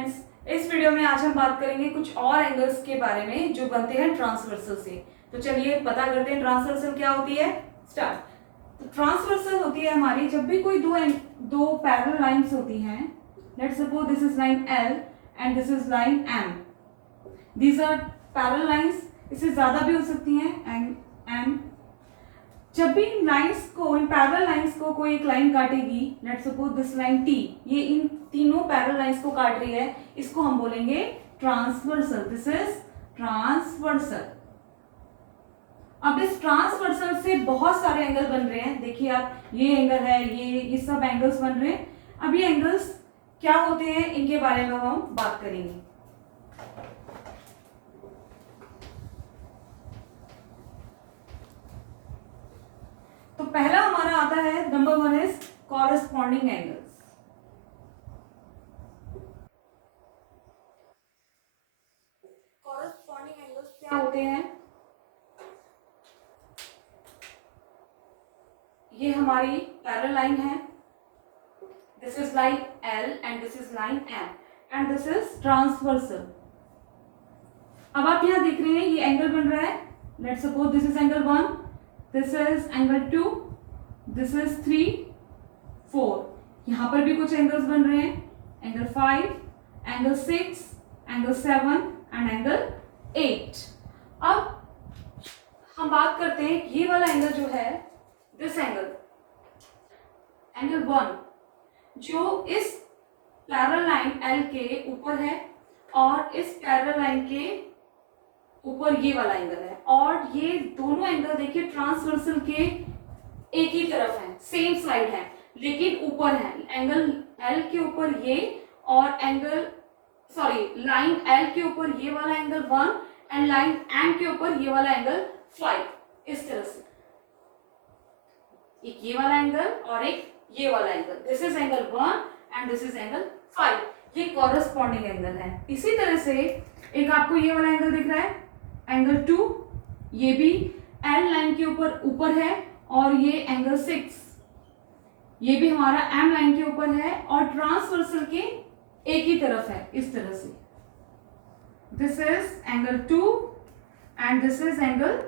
Friends, इस video में आज हम बात करेंगे कुछ और एंगल्स के बारे में जो बनते हैं ट्रांसवर्सल से। तो चलिए पता करते हैं ट्रांसवर्सल क्या होती है। स्टार्ट। तो ट्रांसवर्सल होती है हमारी जब भी कोई दो पैरेलल लाइंस होती हैं। Let's suppose this is line L and this is line M। These are parallel lines, इससे ज्यादा भी हो सकती हैं एंड M। जब भी इन लाइंस को, इन पैरेलल लाइंस को कोई एक लाइन काटेगी, let's suppose this line T, ये इन तीनों पैरेलल लाइंस को काट रही है, इसको हम बोलेंगे ट्रांसवर्सल। This is transversal. अब इस ट्रांसवर्सल से बहुत सारे एंगल बन रहे हैं। देखिए आप, ये एंगल है, ये सब एंगल्स बन रहे हैं। अब ये एंगल्स क्या होते हैं, इनके बारे में हम बात करेंगे। तो पहला हमारा आता है, number 1 is corresponding angles. Corresponding angles क्या होते हैं? ये हमारी पैरेलल लाइन है, this is line L and this is line M and this is transversal. अब आप यहां देख रहे हैं ये एंगल बन रहा है। Let's suppose this is angle 1, this is angle 2, this is 3, 4। यहां पर भी कुछ एंगल्स बन रहे हैं, angle 5, angle 6, angle 7 and angle 8। अब हम बात करते हैं ये वाला एंगल जो है, दिस एंगल, एंगल 1, जो इस पैरेलल लाइन L के ऊपर है और इस पैरेलल लाइन के ऊपर ये वाला एंगल है। और ये दोनों एंगल देखिए ट्रांसवर्सल के एक ही तरफ है, सेम साइड है, लेकिन ऊपर है। एंगल L के ऊपर ये और लाइन L के ऊपर ये वाला एंगल 1 एंड लाइन M के ऊपर ये वाला एंगल 5। इस तरह से एक ये वाला एंगल और एक ये वाला angle, this is angle 1 and this is angle 5। ये कॉरेस्पॉन्डिंग एंगल है। इसी तरह से एक आपको ये वाला एंगल दिख रहा है, एंगल 2, ये भी L लाइन के ऊपर है और ये एंगल 6, ये भी हमारा M लाइन के ऊपर है और ट्रांसवर्सल के एक ही तरफ है, इस तरह से। This is angle 2 and this is angle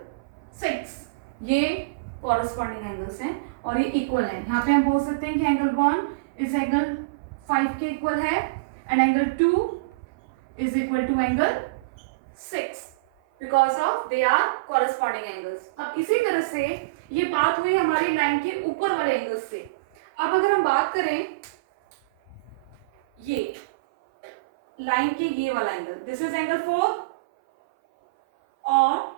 6। ये कॉरेस्पॉन्डिंग एंगल्स हैं और ये इक्वल है। यहाँ पे हम बोल सकते हैं कि एंगल 1 इस एंगल 5 के इक्वल है and angle 2 is equal to angle 6 because of they are corresponding angles. अब इसी तरह से ये बात हुई हमारी लाइन के ऊपर वाले एंगल्स से। अब अगर हम बात करें ये लाइन के ये वाला एंगल, दिस इज एंगल 4 और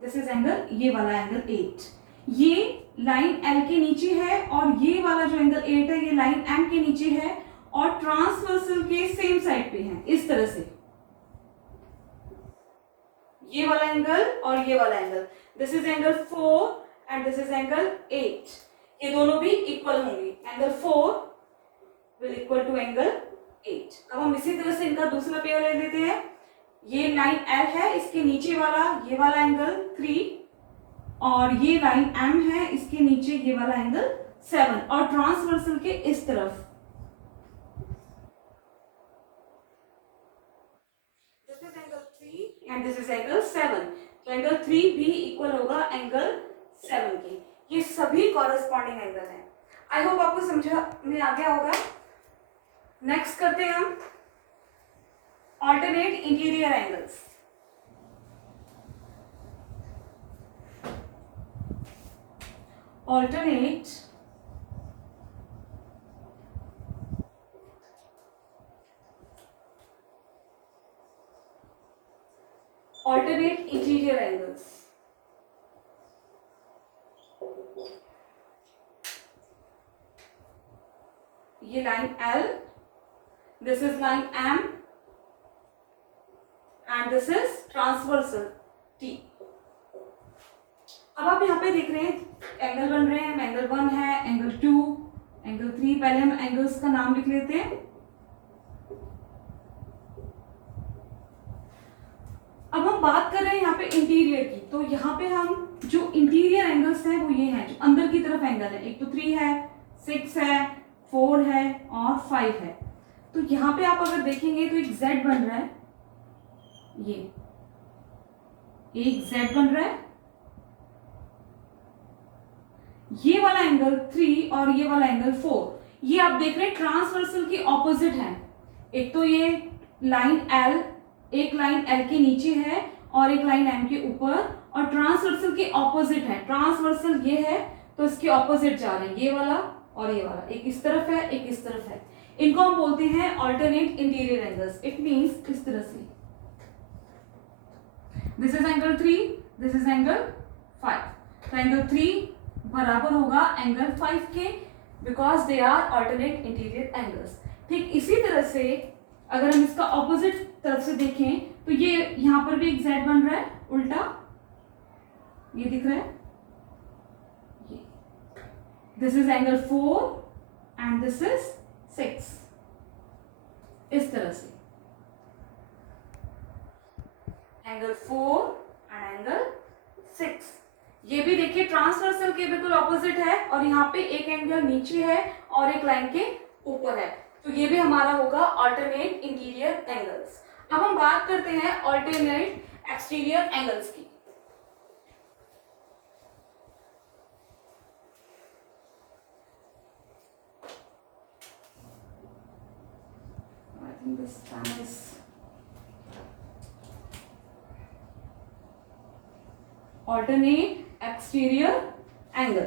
दिस इज एंगल, ये वाला एंगल 8। ये लाइन L के नीचे है और ये वाला जो एंगल 8 है ये लाइन M के नीचे है और ट्रांसवर्सल के सेम साइड पे है, इस तरह से। ये वाला एंगल और ये वाला angle, this is angle 4 and this is angle 8। ये दोनों भी इक्वल होंगे, angle 4 will equal to angle 8। अब हम इसी तरह से इनका दूसरा पेयर ले लेते हैं। ये लाइन L है, इसके नीचे वाला ये वाला एंगल 3 और ये लाइन M है, इसके नीचे ये वाला एंगल 7 और ट्रांसवर्सल के इस तरफ। This is angle 3 and this is angle 7। तो एंगल 3 भी इक्वल होगा एंगल 7 के। ये सभी कॉरेस्पॉन्डिंग एंगल हैं। आई होप आपको समझ में आ गया होगा। नेक्स्ट करते हैं हम alternate interior angles। alternate interior angles। ये line L, this is line M and this is transversal T। अब आप यहाँ पे देख रहे हैं एंगल बन रहे हैं, एंगल 1 है, एंगल 2, एंगल 3। पहले हम एंगल्स का नाम लिख लेते हैं। अब हम बात कर रहे हैं यहाँ पे इंटीरियर की। तो यहाँ पे हम जो इंटीरियर एंगल्स हैं वो ये हैं, जो अंदर की तरफ एंगल है। एक तो 3 है, 6 है, 4 है और 5 है। तो यहाँ पे आप अगर देखेंगे तो एक Z बन रहा है, ये एक Z बन रहा है, ये वाला एंगल 3 और ये वाला एंगल 4, ये आप देख रहे हैं ट्रांसवर्सल के ऑपोजिट है। एक तो ये लाइन L, एक लाइन L के नीचे है और एक लाइन M के ऊपर, और ट्रांसवर्सल के ऑपोजिट है। ट्रांसवर्सल ये है तो इसके ऑपोजिट जा रहे हैं, ये वाला और ये वाला, एक इस तरफ है एक इस तरफ है। इनको हम बोलते हैं alternate interior angles. It means इस तरह से, this is angle 3, this is angle 5, तो एंगल 3 बराबर होगा एंगल 5 के, because they are alternate interior angles. ठीक इसी तरह से अगर हम इसका ऑपोजिट तरफ से देखें तो ये यहां पर भी एक Z बन रहा है उल्टा, ये दिख रहा है, ये this is angle 4 and this is 6, इस तरह से एंगल 4 एंड एंगल 6। ये भी देखिए ट्रांसवर्सल के बिल्कुल ऑपोजिट है, और यहाँ पे एक एंगल नीचे है और एक लाइन के ऊपर है, तो ये भी हमारा होगा ऑल्टरनेट इंटीरियर एंगल्स। अब हम बात करते हैं ऑल्टरनेट एक्सटीरियर एंगल्स की। I think this time is alternate exterior angle.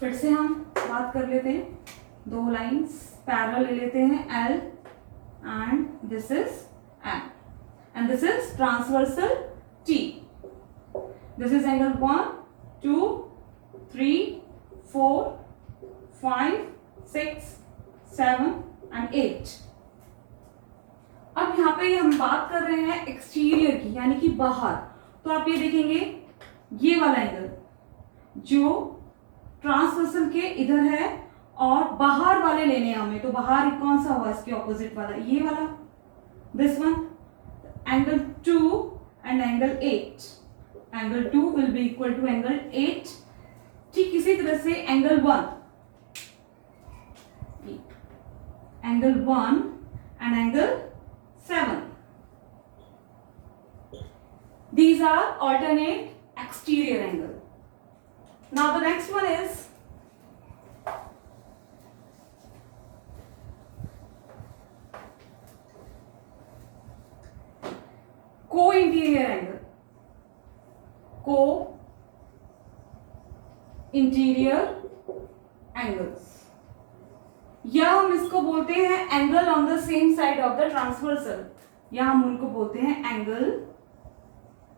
फिर से हम बात कर लेते हैं, दो लाइंस पैरेलल ले लेते हैं, L and this is M and this is transversal T। This is angle 1, 2, 3, 4, 5, 6, 7 and 8। अब यहाँ पे हम बात कर रहे हैं एक्सटीरियर की, यानी कि बाहर। तो आप ये देखेंगे ये वाला एंगल जो ट्रांसवर्सल के इधर है, और बाहर वाले लेने हैं हमें, तो बाहर कौन सा हुआ इसके ऑपोजिट वाला, ये वाला, this one, angle 2 and angle 8। Angle 2 will be equal to angle 8। ठीक इसी तरह से angle 1, angle 1 and angle 7, these are alternate exterior angle. Now the next one is co-interior angle. Co-interior angles, या हम इसको बोलते हैं angle on the same side of the transversal, या हम उनको बोलते हैं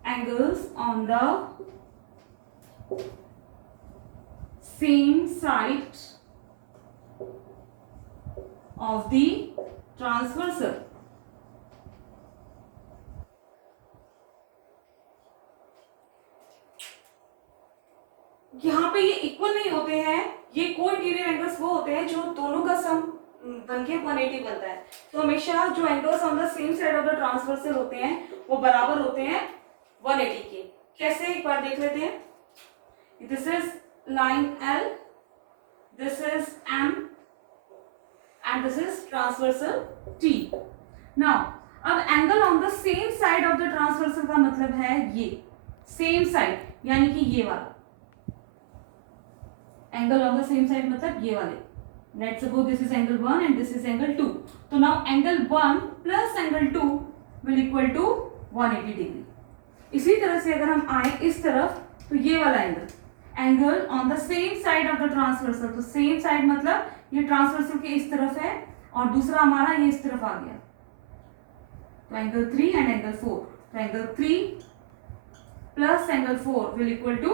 angles on the same side of the transversal। यहाँ पे ये इक्वल नहीं होते हैं, ये को-इंटीरियर एंगल्स वो होते हैं जो दोनों का सम बनके 180 बनता है। तो हमेशा जो angles on the same side of the transversal होते हैं वो बराबर होते हैं 180 के। कैसे, एक बार देख लेते हैं। This is line L, this is M and this is transversal T। Now अब angle on the same side of the transversal का मतलब है ये सेम साइड, यानी कि ये वाला angle on the same side मतलब ये वाले। Let's suppose this is angle 1 and this is angle 2। तो now angle 1 plus angle 2 will equal to 180 degree. इसी तरह से अगर हम आए इस तरफ, तो ये वाला angle on the same side of the transversal, तो सेम साइड मतलब ये ट्रांसवर्सल के इस तरफ है और दूसरा हमारा ये इस तरफ आ गया, तो एंगल 3 एंड एंगल 4। तो angle 3 plus angle 4 will equal to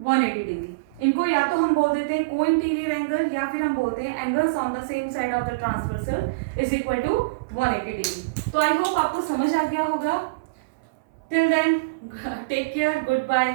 180 degree. इनको या तो हम बोल देते हैं को इंटीरियर एंगल, या फिर हम बोलते हैं angles on the same side of the transversal is equal to 180 degree. तो आई होप आपको समझ आ गया होगा। Till then take care, good bye.